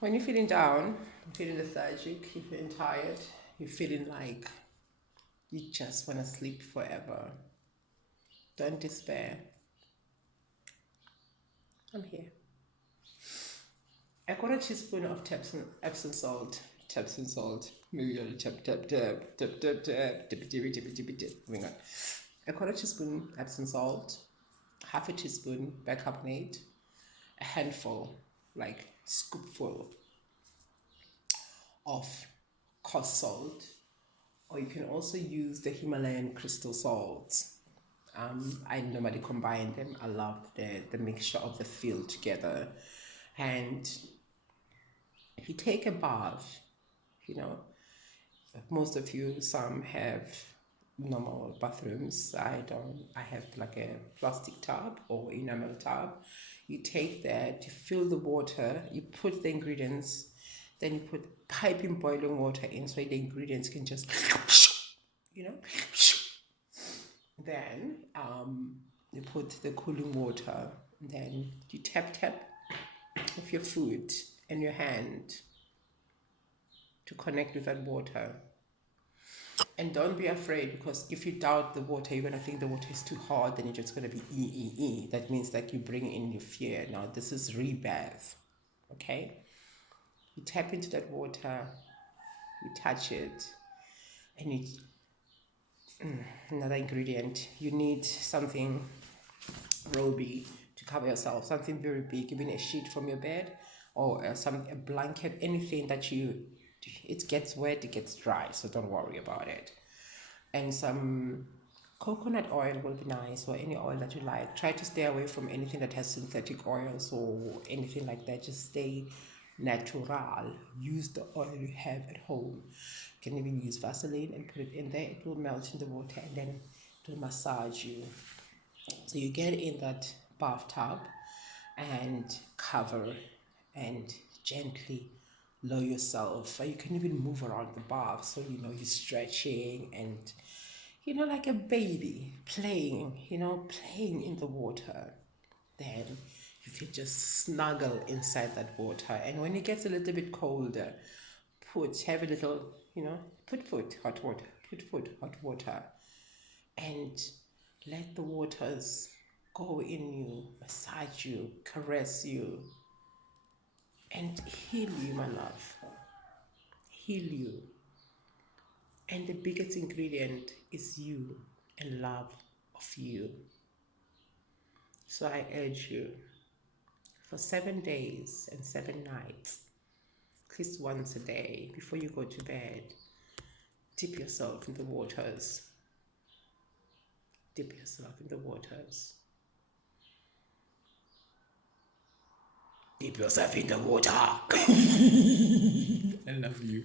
When you're feeling down, you're feeling lethargic, you're feeling tired, you're feeling like you just want to sleep forever, don't despair. I'm here. A quarter teaspoon of Epsom salt. Epsom salt. Maybe a tap tap tap tap tap tap tip tip tip tip tip. Moving on. A quarter teaspoon Epsom salt. Half a teaspoon bicarbonate. A handful, like scoopful of coarse salt, or you can also use the Himalayan crystal salts. I normally combine them. I love the mixture of the feel together. And if you take a bath, you know, most of you, some have normal bathrooms. I don't. I have like a plastic tub or enamel tub. You take that, you fill the water, you put the ingredients, then you put piping boiling water in so the ingredients can just, you know, then you put the cooling water, then you tap tap with your foot and your hand to connect with that water. And don't be afraid, because if you doubt the water, you're gonna think the water is too hard, then you're just gonna be ee. That means that you bring in your fear. Now this is rebirth. Okay? You tap into that water, you touch it, and you another ingredient. You need something roby to cover yourself, something very big, even a sheet from your bed or a blanket, anything that it gets wet, it gets dry, so don't worry about it. And some coconut oil will be nice, or any oil that you like. Try to stay away from anything that has synthetic oils or anything like that. Just stay natural. Use the oil you have at home. You can even use Vaseline and put it in there. It will melt in the water and then it will massage you. So you get in that bathtub and cover and gently lower yourself. You can even move around the bath, so you're stretching and like a baby playing, playing in the water. Then you can just snuggle inside that water. And when it gets a little bit colder, have a little, put hot water, put hot water, and let the waters go in you, massage you, caress you, and heal you, my love. Heal you. And the biggest ingredient is you and love of you. So I urge you, for 7 days and 7 nights, at least once a day before you go to bed, dip yourself in the waters. Dip yourself in the waters. Dip yourself in the water. I love you.